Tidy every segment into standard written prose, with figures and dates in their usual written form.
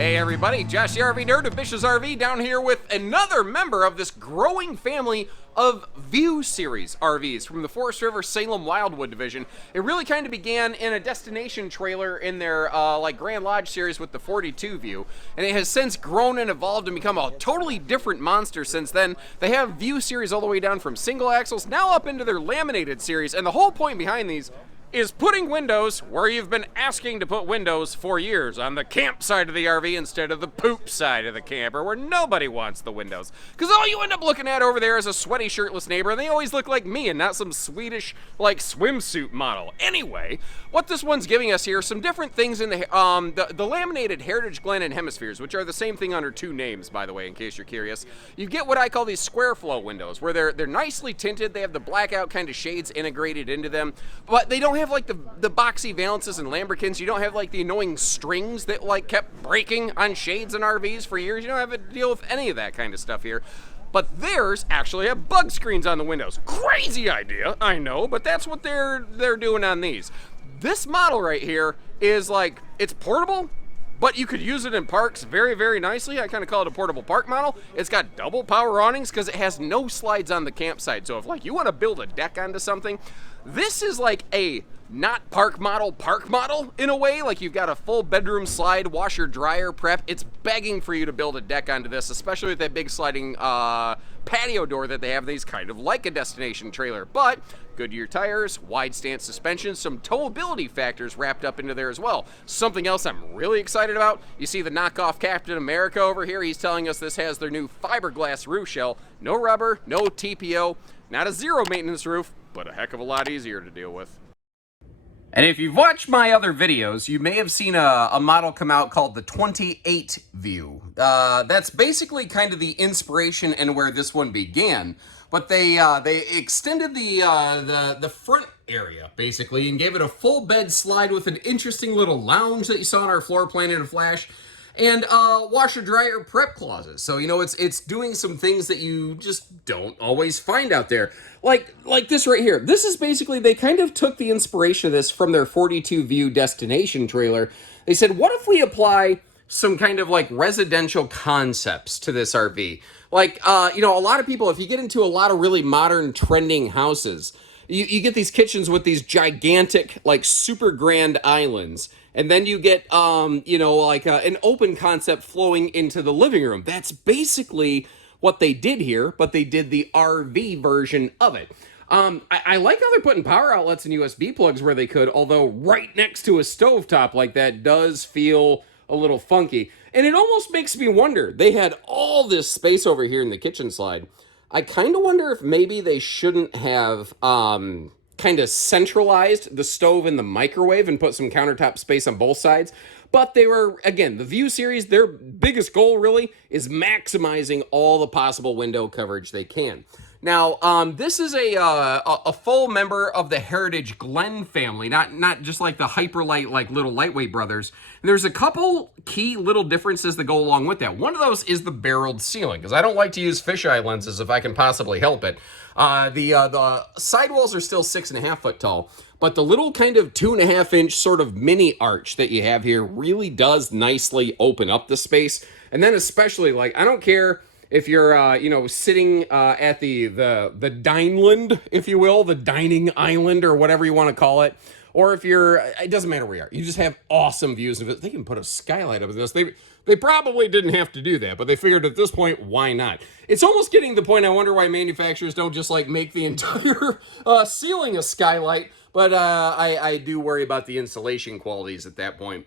Hey everybody, Josh the RV Nerd of Bish's RV down here with another member of this growing family of View series RVs from the Forest River Salem Wildwood division. It really kind of began in a destination trailer in their like Grand Lodge series with the 42VIEW, and it has since grown and evolved and become a totally different monster since then. They have View series all the way down from single axles now up into their laminated series, and the whole point behind these is putting windows where you've been asking to put windows for years, on the camp side of the RV instead of the poop side of the camper where nobody wants the windows. Because all you end up looking at over there is a sweaty shirtless neighbor, and they always look like me and not some Swedish like swimsuit model. Anyway, what this one's giving us here are some different things in the laminated Heritage Glen and Hemispheres, which are the same thing under two names, by the way, in case you're curious. You get what I call these square flow windows, where they're nicely tinted, they have the blackout kind of shades integrated into them, but they don't have like the boxy valances and lambrequins. You don't have like the annoying strings that like kept breaking on shades and RVs for years. You don't have to deal with any of that kind of stuff here. But theirs actually have bug screens on the windows. Crazy idea, I know, but that's what they're doing on these. This model right here is like, it's portable, but you could use it in parks very, very nicely. I kind of call it a portable park model. It's got double power awnings because it has no slides on the campsite. So if like you want to build a deck onto something, this is like a not park model in a way. Like you've got a full bedroom slide, washer, dryer prep. It's begging for you to build a deck onto this, especially with that big sliding patio door that they have. These kind of like a destination trailer, but Goodyear tires, wide stance suspension, some towability factors wrapped up into there as well. Something else I'm really excited about, you see the knockoff Captain America over here. He's telling us this has their new fiberglass roof shell. No rubber, no TPO, not a zero maintenance roof, but a heck of a lot easier to deal with. And if you've watched my other videos, you may have seen a model come out called the 28VIEW. That's basically kind of the inspiration and where this one began. But they extended the front area, basically, and gave it a full bed slide with an interesting little lounge that you saw on our floor plan in a flash, and washer dryer prep closets. So, you know, it's doing some things that you just don't always find out there. Like this right here. This is basically, they kind of took the inspiration of this from their 42VIEW destination trailer. They said, what if we apply some kind of like residential concepts to this RV? Like, you know, a lot of people, if you get into a lot of really modern trending houses, you get these kitchens with these gigantic, like super grand islands. And then you get, you know, like an open concept flowing into the living room. That's basically what they did here, but they did the RV version of it. I like how they're putting power outlets and USB plugs where they could, although right next to a stovetop like that does feel a little funky. And it almost makes me wonder, they had all this space over here in the kitchen slide. I kind of wonder if maybe they shouldn't have kind of centralized the stove and the microwave and put some countertop space on both sides. But they were, again, the View series, their biggest goal really is maximizing all the possible window coverage they can. Now, this is a full member of the Heritage Glen family, not just like the Hyperlight, like little lightweight brothers. There's a couple key little differences that go along with that. One of those is the barreled ceiling, because I don't like to use fisheye lenses if I can possibly help it. The sidewalls are still 6.5 foot tall, but the little kind of 2.5 inch sort of mini arch that you have here really does nicely open up the space. And then especially, like, I don't care if you're, you know, sitting at the dineland, if you will, the dining island or whatever you want to call it, or if you're, it doesn't matter where you are, you just have awesome views. They can put a skylight up in this. They probably didn't have to do that, but they figured at this point, why not? It's almost getting to the point I wonder why manufacturers don't just like make the entire ceiling a skylight, but I do worry about the insulation qualities at that point.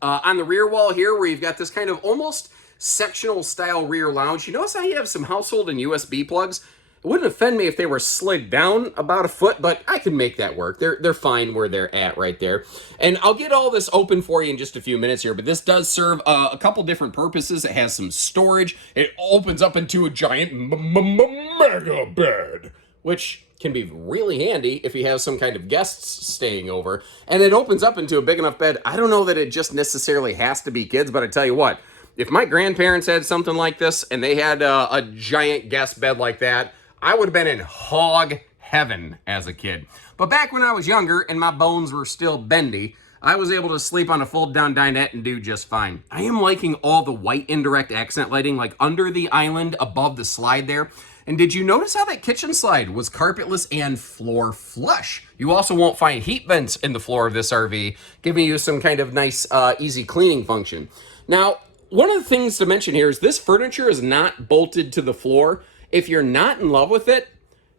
On the rear wall here, where you've got this kind of almost sectional style rear lounge, you notice how you have some household and USB plugs? It wouldn't offend me if they were slid down about a foot, but I can make that work. They're fine where they're at right there. And I'll get all this open for you in just a few minutes here, but this does serve a couple different purposes. It has some storage. It opens up into a giant mega bed, which can be really handy if you have some kind of guests staying over. And it opens up into a big enough bed. I don't know that it just necessarily has to be kids, but I tell you what, if my grandparents had something like this and they had a giant guest bed like that, I would have been in hog heaven as a kid. But back when I was younger and my bones were still bendy, I was able to sleep on a fold-down dinette and do just fine. I am liking all the white indirect accent lighting, like under the island, above the slide there. And did you notice how that kitchen slide was carpetless and floor flush? You also won't find heat vents in the floor of this RV, giving you some kind of nice, easy cleaning function. Now, one of the things to mention here is this furniture is not bolted to the floor. If you're not in love with it,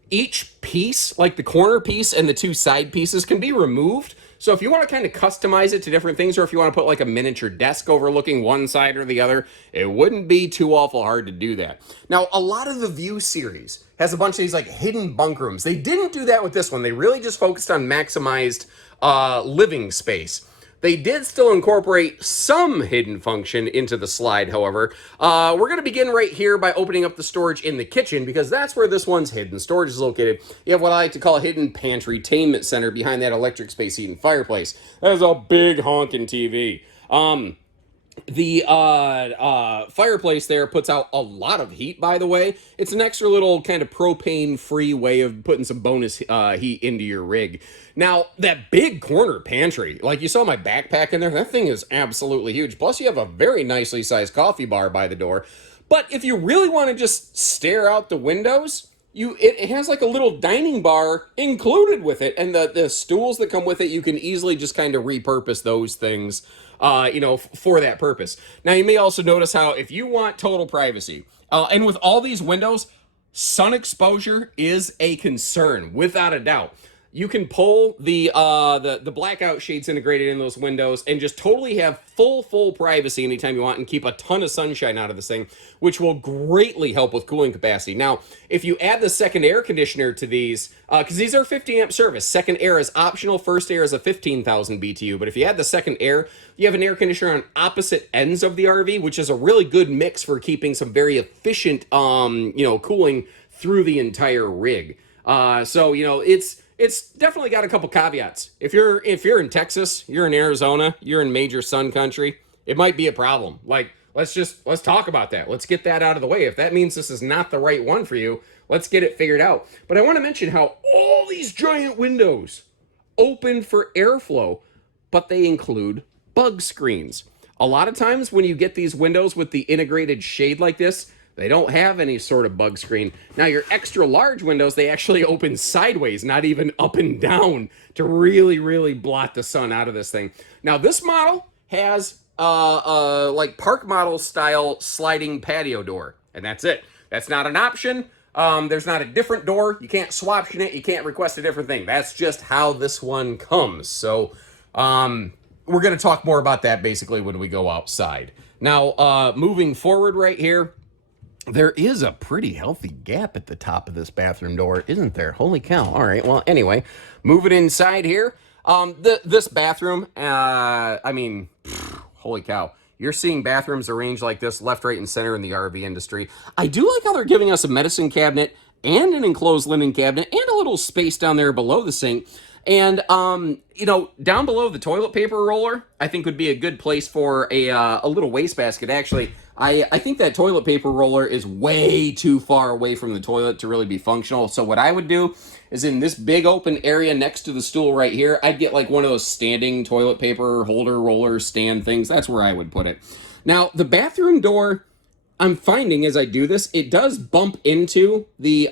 each piece, like the corner piece and the two side pieces, can be removed. So if you want to kind of customize it to different things, or if you want to put like a miniature desk overlooking one side or the other, it wouldn't be too awful hard to do that. Now, a lot of the View series has a bunch of these like hidden bunk rooms. They didn't do that with this one. They really just focused on maximized living space. They did still incorporate some hidden function into the slide, however. We're going to begin right here by opening up the storage in the kitchen, because that's where this one's hidden storage is located. You have what I like to call a hidden pantry-tainment center behind that electric space heating fireplace. That is a big honking TV. The fireplace there puts out a lot of heat, by the way. It's an extra little kind of propane-free way of putting some bonus heat into your rig. Now, that big corner pantry, like you saw my backpack in there, that thing is absolutely huge. Plus, you have a very nicely sized coffee bar by the door. But if you really want to just stare out the windows, it has like a little dining bar included with it, and the stools that come with it, you can easily just kind of repurpose those things, for that purpose. Now, you may also notice how if you want total privacy, and with all these windows, sun exposure is a concern, without a doubt. You can pull the blackout shades integrated in those windows and just totally have full privacy anytime you want, and keep a ton of sunshine out of this thing, which will greatly help with cooling capacity. Now, if you add the second air conditioner to these, because these are 50 amp service, second air is optional, first air is a 15,000 BTU, but if you add the second air, you have an air conditioner on opposite ends of the RV, which is a really good mix for keeping some very efficient, cooling through the entire rig. It's definitely got a couple caveats. If you're in Texas, you're in Arizona, you're in major sun country, it might be a problem. Like, let's talk about that. Let's get that out of the way. If that means this is not the right one for you, let's get it figured out. But I want to mention how all these giant windows open for airflow, but they include bug screens. A lot of times when you get these windows with the integrated shade like this, they don't have any sort of bug screen. Now, your extra large windows, they actually open sideways, not even up and down, to really blot the sun out of this thing. Now, this model has like park model style sliding patio door, and that's it. That's not an option. There's not a different door. You can't swaption it. You can't request a different thing. That's just how this one comes. So we're going to talk more about that basically when we go outside. Now, moving forward right here, there is a pretty healthy gap at the top of this bathroom door, isn't there? Holy cow. All right, well, anyway, moving inside here. This bathroom, holy cow. You're seeing bathrooms arranged like this left, right, and center in the RV industry. I do like how they're giving us a medicine cabinet and an enclosed linen cabinet and a little space down there below the sink. And, down below the toilet paper roller, I think would be a good place for a little wastebasket. Actually, I think that toilet paper roller is way too far away from the toilet to really be functional. So what I would do is in this big open area next to the stool right here, I'd get like one of those standing toilet paper holder roller stand things. That's where I would put it. Now, the bathroom door, I'm finding as I do this, it does bump into the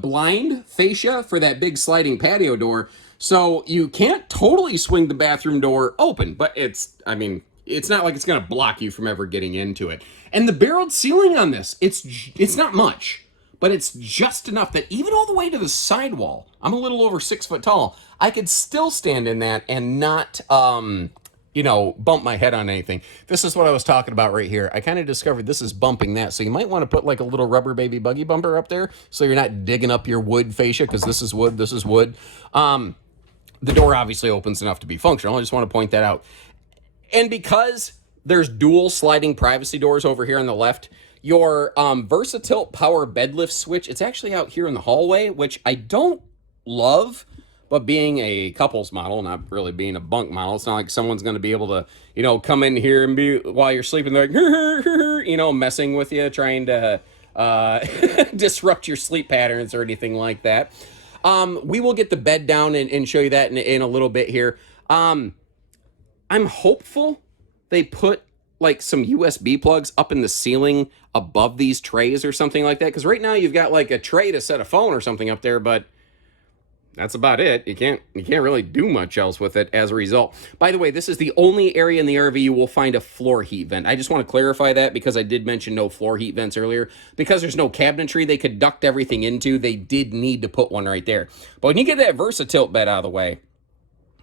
blind fascia for that big sliding patio door. So you can't totally swing the bathroom door open, but it's not like it's going to block you from ever getting into it. And the barreled ceiling on this, it's not much, but it's just enough that even all the way to the sidewall, I'm a little over 6 foot tall, I could still stand in that and not, bump my head on anything. This is what I was talking about right here. I kind of discovered this is bumping that. So you might want to put like a little rubber baby buggy bumper up there so you're not digging up your wood fascia, because this is wood, this is wood. The door obviously opens enough to be functional. I just want to point that out. And because there's dual sliding privacy doors over here on the left, your Versatilt power bed lift switch, it's actually out here in the hallway, which I don't love. But being a couples model, not really being a bunk model, it's not like someone's going to be able to, come in here and be, while you're sleeping, they're like, messing with you, trying to disrupt your sleep patterns or anything like that. We will get the bed down and show you that in a little bit here. I'm hopeful they put like some USB plugs up in the ceiling above these trays or something like that. Because right now you've got like a tray to set a phone or something up there, but that's about it. You can't really do much else with it as a result. By the way, this is the only area in the RV you will find a floor heat vent. I just want to clarify that because I did mention no floor heat vents earlier. Because there's no cabinetry they could duct everything into, they did need to put one right there. But when you get that VersaTilt bed out of the way,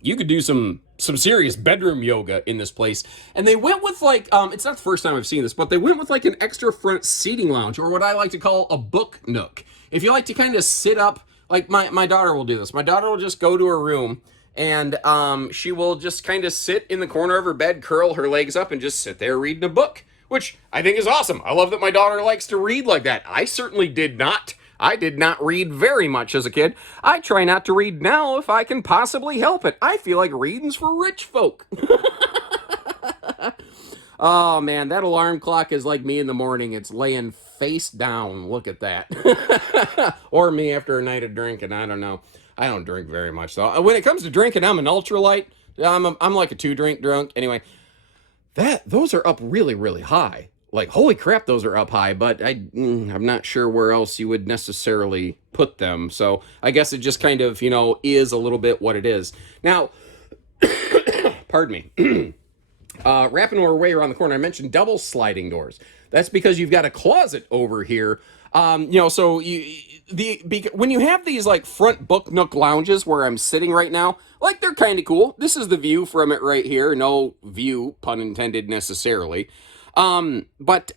you could do some serious bedroom yoga in this place. And they went with like, it's not the first time I've seen this, but they went with like an extra front seating lounge, or what I like to call a book nook. If you like to kind of sit up, like my daughter will do this. My daughter will just go to her room and she will just kind of sit in the corner of her bed, curl her legs up, and just sit there reading a book, which I think is awesome. I love that my daughter likes to read like that. I certainly did not. I did not read very much as a kid. I try not to read now if I can possibly help it. I feel like reading's for rich folk. Oh, man, that alarm clock is like me in the morning. It's laying face down. Look at that. Or me after a night of drinking. I don't know. I don't drink very much, though. When it comes to drinking, I'm an ultralight. I'm like a 2-drink drunk. Anyway, those are up really, really high. Like, holy crap, those are up high, but I'm not sure where else you would necessarily put them. So I guess it just kind of, is a little bit what it is. Now, pardon me. Wrapping our way around the corner, I mentioned double sliding doors. That's because you've got a closet over here. So when you have these like front book nook lounges where I'm sitting right now, like they're kind of cool. This is the view from it right here. No view, pun intended, necessarily. But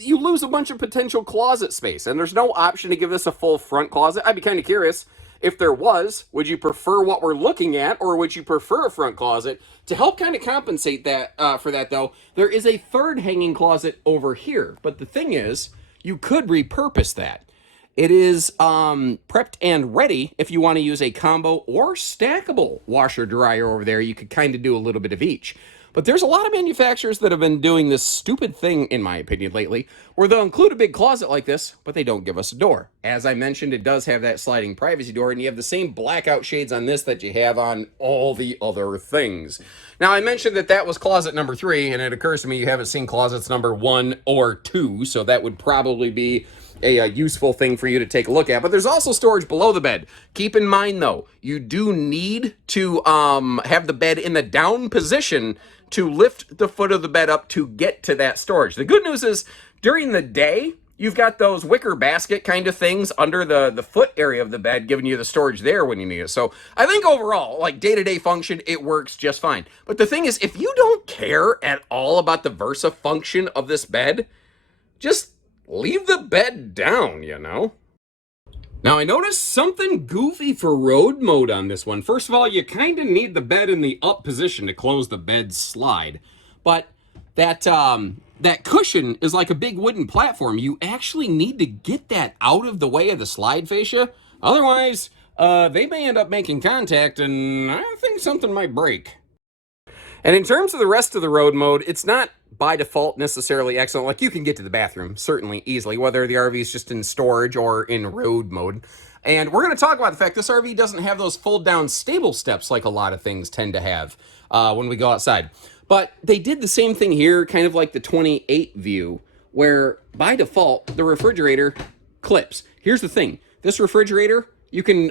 you lose a bunch of potential closet space, and there's no option to give this a full front closet. I'd be kind of curious if there was. Would you prefer what we're looking at, or would you prefer a front closet? To help kind of compensate that for that, though, there is a third hanging closet over here. But the thing is, you could repurpose that. It is prepped and ready if you want to use a combo or stackable washer dryer over there. You could kind of do a little bit of each. But there's a lot of manufacturers that have been doing this stupid thing, in my opinion, lately, where they'll include a big closet like this, but they don't give us a door. As I mentioned, it does have that sliding privacy door, and you have the same blackout shades on this that you have on all the other things. Now, I mentioned that was closet number 3, and it occurs to me you haven't seen closets number 1 or 2, so that would probably be a useful thing for you to take a look at. But there's also storage below the bed. Keep in mind, though, you do need to have the bed in the down position to lift the foot of the bed up to get to that storage. The good news is, during the day, you've got those wicker basket kind of things under the foot area of the bed, giving you the storage there when you need it. So I think overall, like day-to-day function, it works just fine. But the thing is, if you don't care at all about the Versa function of this bed, just leave the bed down, Now, I noticed something goofy for road mode on this one. First of all, you kind of need the bed in the up position to close the bed's slide. But that cushion is like a big wooden platform. You actually need to get that out of the way of the slide fascia. Otherwise, they may end up making contact, and I think something might break. And in terms of the rest of the road mode, it's not by default necessarily excellent. Like, you can get to the bathroom certainly easily, whether the RV is just in storage or in road mode. And we're going to talk about the fact this RV doesn't have those fold down stable steps like a lot of things tend to have when we go outside. But they did the same thing here, kind of like the 28VIEW, where by default the refrigerator clips. Here's the thing: this refrigerator, you can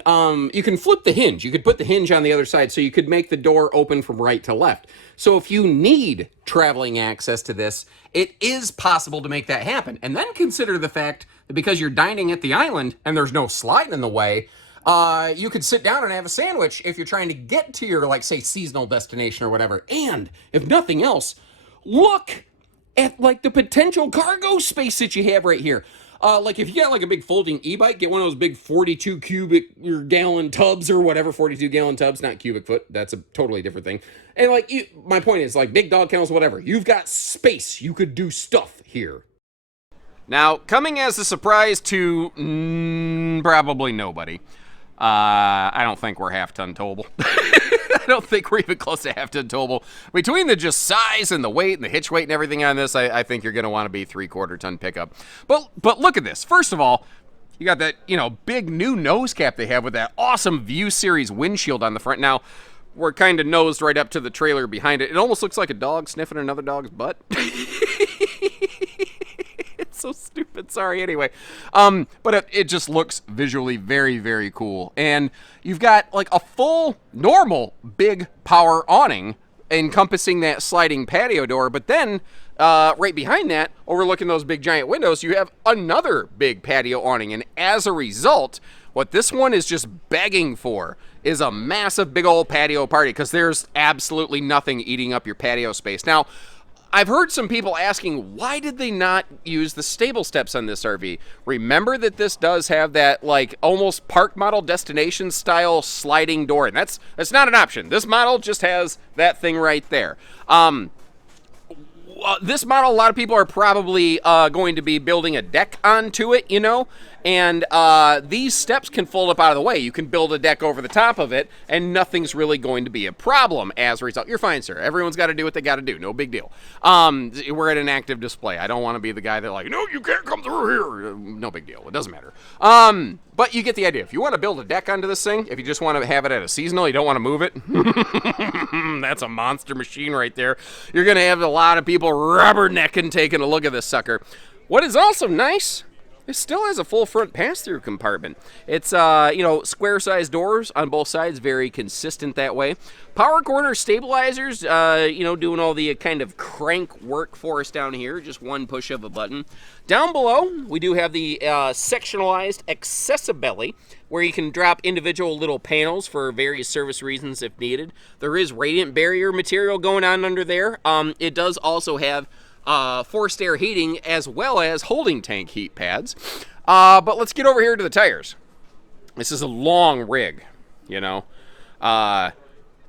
flip the hinge. You could put the hinge on the other side, so you could make the door open from right to left. So if you need traveling access to this, it is possible to make that happen. And then consider the fact that because you're dining at the island and there's no slide in the way, you could sit down and have a sandwich if you're trying to get to your, like, say, seasonal destination or whatever. And if nothing else, look at like the potential cargo space that you have right here. Like, if you got like a big folding e-bike, get one of those big 42 cubic gallon tubs or whatever, 42 gallon tubs, not cubic foot. That's a totally different thing. And like, my point is, like, big dog kennels, whatever. You've got space. You could do stuff here. Now, coming as a surprise to probably nobody, I don't think we're half-ton towable. I don't think we're even close to half-ton towable. Between the just size and the weight and the hitch weight and everything on this, I think you're going to want to be 3/4 ton pickup. But look at this. First of all, you got that, big new nose cap they have with that awesome View Series windshield on the front. Now, we're kind of nosed right up to the trailer behind it. It almost looks like a dog sniffing another dog's butt. It's so stupid. Sorry. Anyway, but it just looks visually very, very cool. And you've got like a full normal big power awning encompassing that sliding patio door, but then right behind that, overlooking those big giant windows, you have another big patio awning. And as a result, what this one is just begging for is a massive big old patio party, because there's absolutely nothing eating up your patio space. Now, I've heard some people asking, why did they not use the stable steps on this RV? Remember that this does have that like almost park model destination style sliding door, and that's not an option. This model just has that thing right there. This model, a lot of people are probably going to be building a deck onto it, you know, and these steps can fold up out of the way. You can build a deck over the top of it, and nothing's really going to be a problem as a result. You're fine, sir. Everyone's got to do what they got to do. No big deal. We're at an active display. I don't want to be the guy that like, no, you can't come through here. No big deal. It doesn't matter. But you get the idea. If you want to build a deck onto this thing, if you just want to have it at a seasonal, you don't want to move it, that's a monster machine right there. You're going to have a lot of people rubbernecking taking a look at this sucker. What is also nice, it still has a full front pass-through compartment. It's, you know, square-sized doors on both sides, very consistent that way. Power corner stabilizers, you know, doing all the kind of crank work for us down here, just one push of a button. Down below, we do have the sectionalized accessibility, where you can drop individual little panels for various service reasons if needed. There is radiant barrier material going on under there. It does also have forced air heating as well as holding tank heat pads. But let's get over here to the tires. This is a long rig, you know.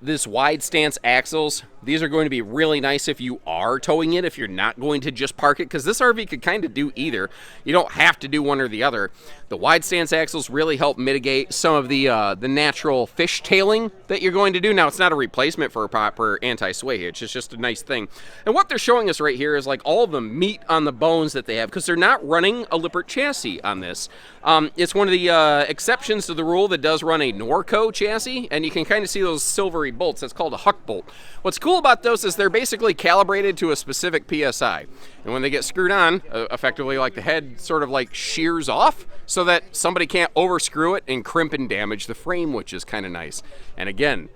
This wide stance axles, these are going to be really nice if you are towing it, if you're not going to just park it, because this RV could kind of do either. You don't have to do one or the other. The wide stance axles really help mitigate some of the natural fishtailing that you're going to do. Now, it's not a replacement for a proper anti-sway hitch. It's just a nice thing. And what they're showing us right here is like all the meat on the bones that they have, because they're not running a Lippert chassis on this. It's one of the exceptions to the rule that does run a Norco chassis, and you can kind of see those silvery bolts. That's called a huck bolt. What's cool about those is they're basically calibrated to a specific PSI. And when they get screwed on, effectively like the head sort of like shears off so that somebody can't overscrew it and crimp and damage the frame, which is kind of nice. And again,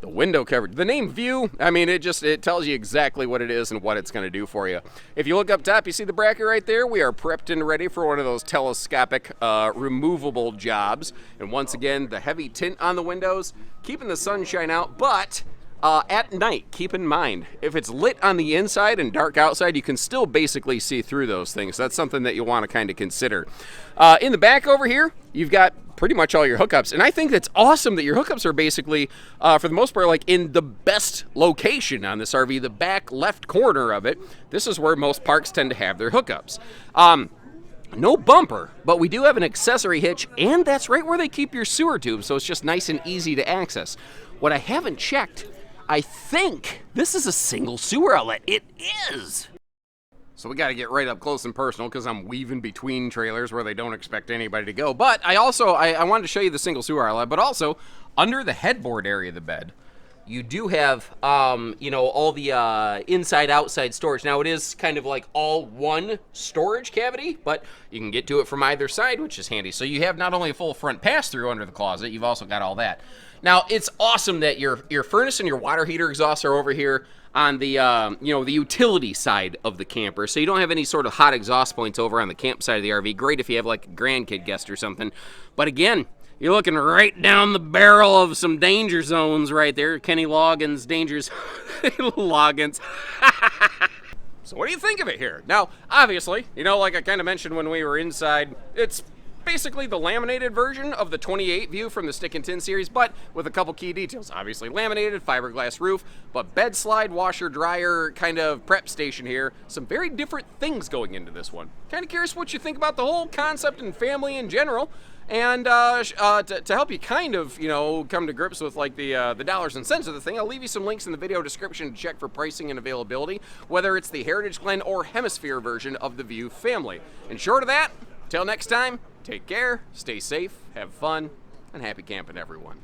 the window coverage, the name View, I mean, it tells you exactly what it is and what it's going to do for you. If you look up top, you see the bracket right there. We are prepped and ready for one of those telescopic removable jobs. And once again, the heavy tint on the windows, keeping the sunshine out, but at night, keep in mind, if it's lit on the inside and dark outside, you can still basically see through those things. That's something that you want to kind of consider. In the back over here, you've got pretty much all your hookups, and I think that's awesome that your hookups are basically, for the most part, like in the best location on this RV, the back left corner of it. This is where most parks tend to have their hookups. No bumper, but we do have an accessory hitch, and that's right where they keep your sewer tube, so it's just nice and easy to access. What I haven't checked, I think this is a single sewer outlet. It is! So we got to get right up close and personal because I'm weaving between trailers where they don't expect anybody to go. But I wanted to show you the single sewer outlet, but also under the headboard area of the bed, you do have, you know, all the inside-outside storage. Now, it is kind of like all one storage cavity, but you can get to it from either side, which is handy. So you have not only a full front pass-through under the closet, you've also got all that. Now, it's awesome that your furnace and your water heater exhausts are over here on the, you know, the utility side of the camper. So you don't have any sort of hot exhaust points over on the camp side of the RV. Great if you have, like, a grandkid guest or something. But again, you're looking right down the barrel of some danger zones right there. Kenny Loggins, dangers. Loggins. So what do you think of it here? Now, obviously, you know, like I kind of mentioned when we were inside, it's basically the laminated version of the 28 View from the Stick and Tin series, but with a couple key details. Obviously laminated, fiberglass roof, but bed slide, washer, dryer, kind of prep station here. Some very different things going into this one. Kind of curious what you think about the whole concept and family in general. And to help you kind of, you know, come to grips with like the dollars and cents of the thing, I'll leave you some links in the video description to check for pricing and availability, whether it's the Heritage Glen or Hemisphere version of the View family. And short of that, till next time, take care, stay safe, have fun, and happy camping, everyone.